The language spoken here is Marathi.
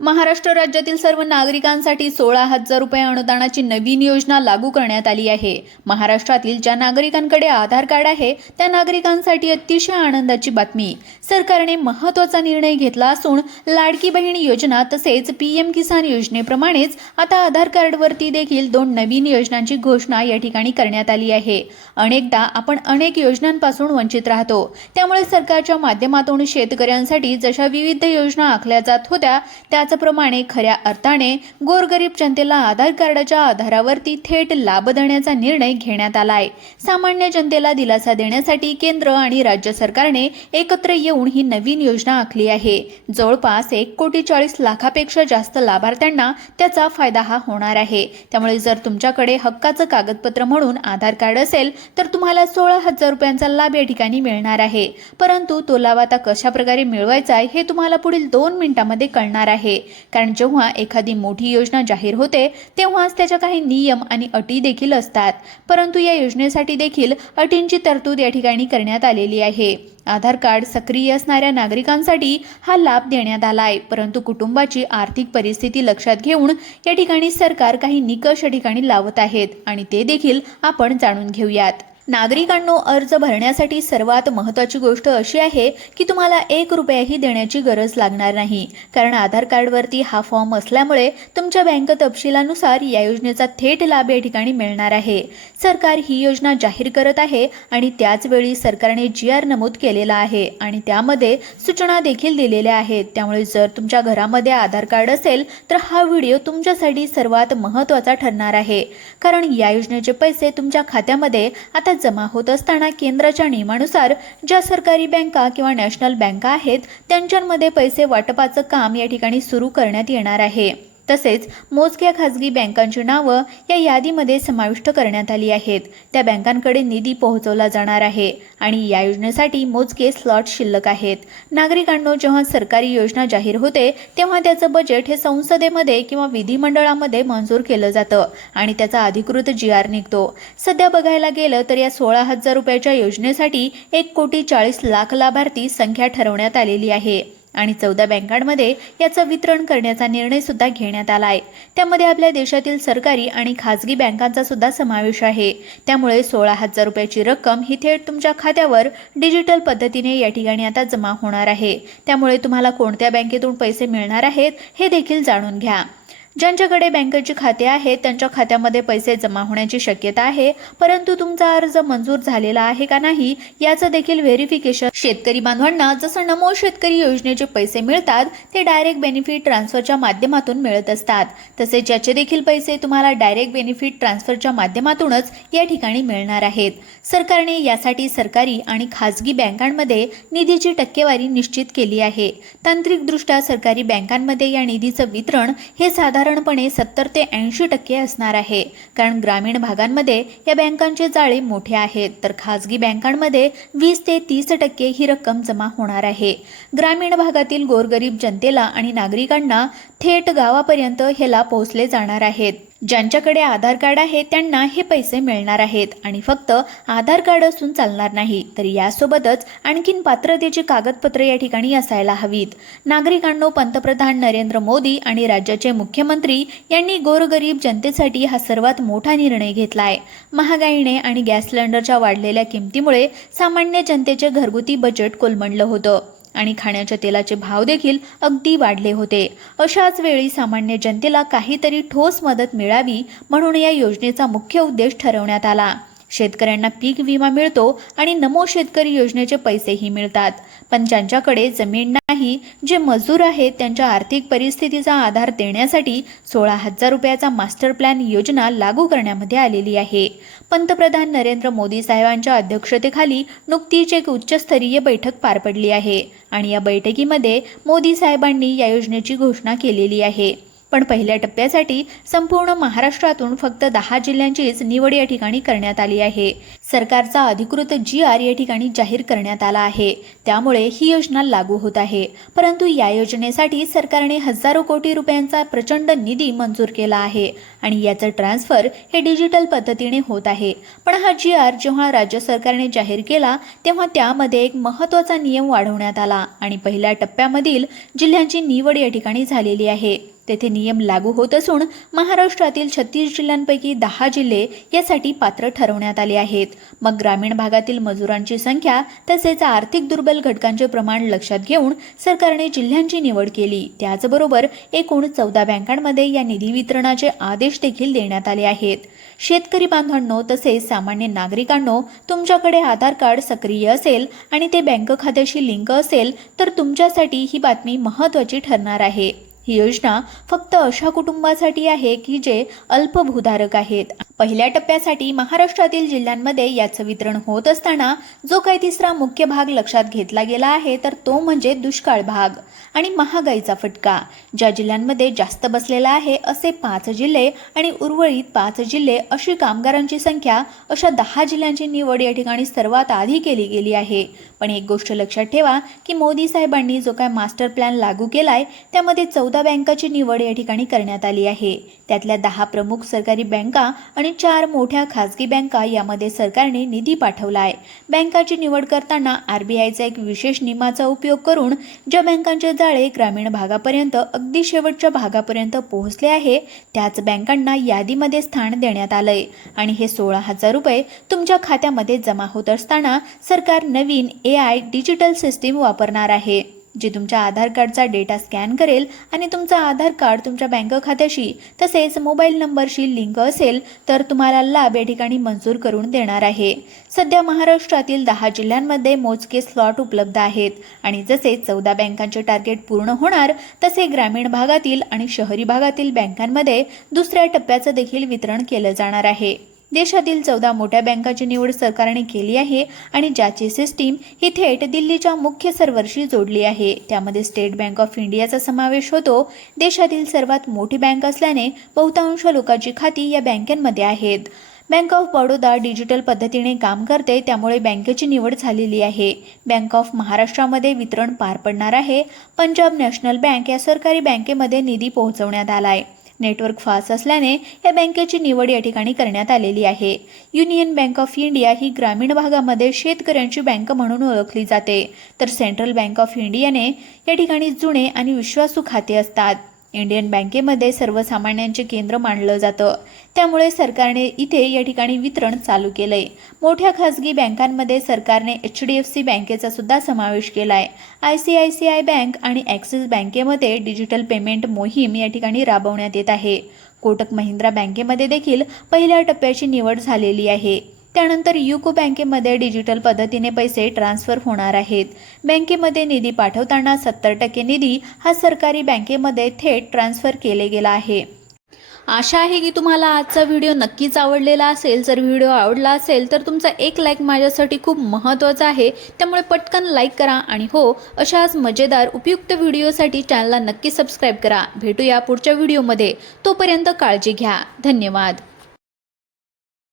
महाराष्ट्र राज्यातील सर्व नागरिकांसाठी 16,000 रुपये अनुदानाची नवीन योजना लागू करण्यात आली आहे। महाराष्ट्रातील ज्या नागरिकांकडे आधार कार्ड आहे त्या नागरिकांसाठी अतिशय आनंदाची बातमी। सरकारने महत्त्वाचा निर्णय घेतला असून लाडकी बहीण योजना तसेच पीएम किसान योजनेप्रमाणेच आता आधार कार्डवरती देखील 2 नवीन योजनांची घोषणा या ठिकाणी करण्यात आली आहे। अनेकदा आपण अनेक योजनांपासून वंचित राहतो, त्यामुळे सरकारच्या माध्यमातून शेतकऱ्यांसाठी जशा विविध योजना आखल्या जात होत्या त्याचप्रमाणे खऱ्या अर्थाने गोरगरीब जनतेला आधार कार्डाच्या आधारावरती थेट लाभ देण्याचा निर्णय घेण्यात आलाय। सामान्य जनतेला दिलासा देण्यासाठी केंद्र आणि राज्य सरकारने एकत्र येऊन ही नवीन योजना आखली आहे। जवळपास 1,40,00,000पेक्षा जास्त लाभार्थ्यांना त्याचा फायदा होणार आहे। त्यामुळे जर तुमच्याकडे हक्काचं कागदपत्र म्हणून आधार कार्ड असेल तर तुम्हाला 16,000 रुपयांचा लाभ या ठिकाणी मिळणार आहे। परंतु तो लाभ आता कशा प्रकारे मिळवायचा हे तुम्हाला पुढील 2 मिनिटांमध्ये कळणार आहे। कारण जेव्हा एखादी मोठी योजना जाहीर होते तेव्हाच त्याच्या काही नियम आणि अटी देखील असतात, परंतु या योजनेसाठी देखील अटींची तरतूद या ठिकाणी करण्यात आलेली आहे। आधार कार्ड सक्रिय असणाऱ्या नागरिकांसाठी हा लाभ देण्यात आलाय, परंतु कुटुंबाची आर्थिक परिस्थिती लक्षात घेऊन या ठिकाणी सरकार काही निकष या ठिकाणी लावत आहेत आणि ते देखील आपण जाणून घेऊयात। नागरिकांनो, अर्ज भरण्यासाठी सर्वात महत्त्वाची गोष्ट अशी आहे की तुम्हाला 1 रुपयाही देण्याची गरज लागणार नाही, कारण आधार कार्डवरती हा फॉर्म असल्यामुळे तुमच्या बँक तपशिलानुसार या योजनेचा थेट लाभ या ठिकाणी मिळणार आहे। सरकार ही योजना जाहीर करत आहे आणि त्याच वेळी सरकारने GR नमूद केलेला आहे आणि त्यामध्ये सूचना देखील दिलेल्या आहेत। त्यामुळे जर तुमच्या घरामध्ये आधार कार्ड असेल तर हा व्हिडिओ तुमच्यासाठी सर्वात महत्त्वाचा ठरणार आहे, कारण या योजनेचे पैसे तुमच्या खात्यामध्ये आता जमा होत असताना केंद्राच्या नियमानुसार ज्या सरकारी बँका किंवा नॅशनल बँका आहेत त्यांच्यामध्ये पैसे वाटपाचं काम या ठिकाणी सुरू करण्यात येणार आहे। तसेच मोजक्या खाजगी बँकांची नावं या यादीमध्ये समाविष्ट करण्यात आली आहेत। त्या बँकांकडे निधी पोहोचवला जाणार आहे आणि या योजनेसाठी मोजके स्लॉट शिल्लक आहेत। नागरिकांनो, जेव्हा सरकारी योजना जाहीर होते तेव्हा त्याचं बजेट हे संसदेमध्ये किंवा विधिमंडळामध्ये मंजूर केलं जातं आणि त्याचा अधिकृत GR निघतो। सध्या बघायला गेलं तर या 16,000 रुपयाच्या योजनेसाठी 1,40,00,000 लाभार्थी संख्या ठरवण्यात आलेली आहे आणि 14 बँकांमध्ये याचं वितरण करण्याचा निर्णय सुद्धा घेण्यात आलाय। त्यामध्ये आपल्या देशातील सरकारी आणि खाजगी बँकांचा सुद्धा समावेश आहे। त्यामुळे 16,000 रुपयाची रक्कम ही थेट तुमच्या खात्यावर डिजिटल पद्धतीने या ठिकाणी आता जमा होणार आहे। त्यामुळे तुम्हाला कोणत्या बँकेतून पैसे मिळणार आहेत हे देखील जाणून घ्या। ज्यांच्याकडे बँकेची खाते आहेत त्यांच्या खात्यामध्ये पैसे जमा होण्याची शक्यता आहे, परंतु तुमचा अर्ज मंजूर झालेला आहे का नाही याचं देखील व्हेरिफिकेशन शेतकरी बांधवांना जसं नमो शेतकरी योजनेचे पैसे मिळतात ते डायरेक्ट बेनिफिट ट्रान्सफरच्या माध्यमातून मिळत असतात, तसेच याचे देखील पैसे तुम्हाला डायरेक्ट बेनिफिट ट्रान्सफरच्या माध्यमातूनच या ठिकाणी मिळणार आहेत। सरकारने यासाठी सरकारी आणि खाजगी बँकांमध्ये निधीची टक्केवारी निश्चित केली आहे। तांत्रिकदृष्ट्या सरकारी बँकांमध्ये या निधीचं वितरण हे साधारणपणे 70 ते 80% असणार आहे, कारण ग्रामीण भागांमध्ये या बँकांचे जाळे मोठे आहेत, तर खाजगी बँकांमध्ये 20 ते 30% ही रक्कम जमा होणार आहे। ग्रामीण भागातील गोरगरीब जनतेला आणि नागरिकांना थेट गावापर्यंत हे लाभ पोहोचले जाणार आहेत। ज्यांच्याकडे आधार कार्ड आहे त्यांना हे पैसे मिळणार आहेत आणि फक्त आधार कार्ड असून चालणार नाही, तर यासोबतच आणखीन पात्रतेची कागदपत्रे या ठिकाणी असायला हवीत। नागरिकांनो, पंतप्रधान नरेंद्र मोदी आणि राज्याचे मुख्यमंत्री यांनी गोरगरीब जनतेसाठी हा सर्वात मोठा निर्णय घेतलाय। महागाईने आणि गॅस सिलेंडरच्या वाढलेल्या किमतीमुळे सामान्य जनतेचे घरगुती बजेट कोलमडलं होतं आणि खाण्याच्या तेलाचे भाव देखील अगदी वाढले होते। अशाच वेळी सामान्य जनतेला काहीतरी ठोस मदत मिळावी म्हणून या योजनेचा मुख्य उद्देश ठरवण्यात आला। शेतकऱ्यांना पीक विमा मिळतो आणि नमो शेतकरी योजनेचे पैसेही मिळतात, पण ज्यांच्याकडे जमीन नाही, जे मजूर आहेत त्यांच्या आर्थिक परिस्थितीचा आधार देण्यासाठी 16,000 रुपयाचा मास्टर प्लॅन योजना लागू करण्यामध्ये आलेली आहे। पंतप्रधान नरेंद्र मोदी साहेबांच्या अध्यक्षतेखाली नुकतीच एक उच्चस्तरीय बैठक पार पडली आहे आणि या बैठकीमध्ये मोदी साहेबांनी या योजनेची घोषणा केलेली आहे। पण पहिल्या टप्प्यासाठी संपूर्ण महाराष्ट्रातून फक्त 10 जिल्ह्यांचीच निवड या ठिकाणी करण्यात आली आहे. सरकारचा अधिकृत GR या ठिकाणी जाहीर करण्यात आला आहे. त्यामुळे ही योजना लागू होत आहे. परंतु या योजनेसाठी सरकारने हजारो कोटी रुपयांचा प्रचंड निधी मंजूर केला आहे आणि याचं ट्रान्सफर हे डिजिटल पद्धतीने होत आहे. पण हा GR जेव्हा राज्य सरकारने जाहीर केला तेव्हा त्यामध्ये एक महत्त्वाचा नियम वाढवण्यात आला आणि पहिल्या टप्प्यामधील जिल्ह्यांची निवड या ठिकाणी झालेली आहे. तेथे नियम लागू होत असून महाराष्ट्रातील 36 जिल्ह्यांपैकी 10 जिल्हे यासाठी पात्र ठरवण्यात आले आहेत. मग ग्रामीण भागातील मजुरांची संख्या तसेच आर्थिक दुर्बल घटकांचे प्रमाण लक्षात घेऊन सरकारने जिल्ह्यांची निवड केली. त्याचबरोबर एकूण 14 बँकांमध्ये या निधी वितरणाचे आदेश देखील देण्यात आले आहेत. शेतकरी बांधवांनो तसेच सामान्य नागरिकांनो, तुमच्याकडे आधार कार्ड सक्रिय असेल आणि ते बँक खात्याशी लिंक असेल तर तुमच्यासाठी ही बातमी महत्त्वाची ठरणार आहे. ही योजना फक्त अशा कुटुंबासाठी आहे की जे अल्पभूधारक आहेत. पहिल्या टप्प्यासाठी महाराष्ट्रातील जिल्ह्यांमध्ये याचं वितरण होत असताना जो काही तिसरा मुख्य भाग लक्षात घेतला गेला आहे तर तो म्हणजे दुष्काळ भाग आणि महागाईचा फटका. ज्या जिल्ह्यांमध्ये जास्त बसलेला आहे असे 5 जिल्हे आणि उर्वरित 5 जिल्हे अशी कामगारांची संख्या अशा 10 जिल्ह्यांची निवड या ठिकाणी सर्वात आधी केली गेली आहे. पण एक गोष्ट लक्षात ठेवा की मोदी साहेबांनी जो काय मास्टर प्लॅन लागू केलाय त्यामध्ये 14 बँकाची निवड या ठिकाणी करण्यात आली आहे. त्यातल्या 10 प्रमुख सरकारी बँका आणि 4 मोठ्या खासगी बँका यामध्ये सरकारने निधी पाठवला आहे. बँकाची निवड करताना RBIचा एक विशेष नियमाचा उपयोग करून ज्या बँकांचे जाळे ग्रामीण भागापर्यंत अगदी शेवटच्या भागापर्यंत पोहोचले आहे त्याच बँकांना यादीमध्ये स्थान देण्यात आलंय आणि हे 16,000 रुपये तुमच्या खात्यामध्ये जमा होत असताना सरकार नवीन AI डिजिटल सिस्टीम वापरणार आहे जी तुमच्या आधार कार्डचा डेटा स्कॅन करेल आणि तुमचा आधार कार्ड तुमच्या बँक खात्याशी तसेच मोबाईल नंबरशी लिंक असेल तर तुम्हाला लाभ या ठिकाणी मंजूर करून देणार आहे. सध्या महाराष्ट्रातील 10 जिल्ह्यांमध्ये मोजके स्लॉट उपलब्ध आहेत आणि जसे 14 बँकांचे टार्गेट पूर्ण होणार तसे ग्रामीण भागातील आणि शहरी भागातील बँकांमध्ये दुसऱ्या टप्प्याचं देखील वितरण केलं जाणार आहे. देशातील 14 मोठ्या बँकांची निवड सरकारने केली आहे आणि ज्याची सिस्टीम ही थेट दिल्लीच्या मुख्य सर्व्हरशी जोडली आहे. त्यामध्ये स्टेट बँक ऑफ इंडियाचा समावेश होतो. देशातील सर्वात मोठी बँक असल्याने बहुतांश लोकांची खाती या बँकांमध्ये आहेत. बँक ऑफ बडोदा डिजिटल पद्धतीने काम करते त्यामुळे बँकेची निवड झालेली आहे. बँक ऑफ महाराष्ट्रामध्ये वितरण पार पडणार आहे. पंजाब नॅशनल बँक या सरकारी बँकेमध्ये निधी पोहोचवण्यात आला आहे. नेटवर्क फास्ट असल्याने या बँकेची निवड या ठिकाणी करण्यात आलेली आहे. युनियन बँक ऑफ इंडिया ही ग्रामीण भागामध्ये शेतकऱ्यांची बँक म्हणून ओळखली जाते तर सेंट्रल बँक ऑफ इंडियाने या ठिकाणी जुने आणि विश्वासू खाते असतात. इंडियन बँकेमध्ये सर्वसामान्यांचे केंद्र मानलं जातं त्यामुळे सरकारने इथे या ठिकाणी वितरण चालू केलंय. मोठ्या खासगी बँकांमध्ये सरकारने HDFC बँकेचा सुद्धा समावेश केलाय. ICICI बँक आणि ॲक्सिस बँकेमध्ये डिजिटल पेमेंट मोहीम या ठिकाणी राबवण्यात येत आहे. कोटक महिंद्रा बँकेमध्ये देखील पहिल्या टप्प्याची निवड झालेली आहे. त्यानंतर युको बँकेमध्ये डिजिटल पद्धतीने पैसे ट्रान्सफर होणार आहेत. बँकेमध्ये निधी पाठवताना 70% निधी हा सरकारी बँकेमध्ये थेट ट्रान्सफर केले गेला आहे. आशा आहे की तुम्हाला आजचा व्हिडिओ नक्कीच आवडलेला असेल. जर व्हिडिओ आवडला असेल तर तुमचा एक लाईक माझ्यासाठी खूप महत्त्वाचा आहे. त्यामुळे पटकन लाईक करा आणि हो अशाच मजेदार उपयुक्त व्हिडिओसाठी चॅनलला नक्की सबस्क्राईब करा. भेटूया पुढच्या व्हिडिओमध्ये. तोपर्यंत काळजी घ्या. धन्यवाद.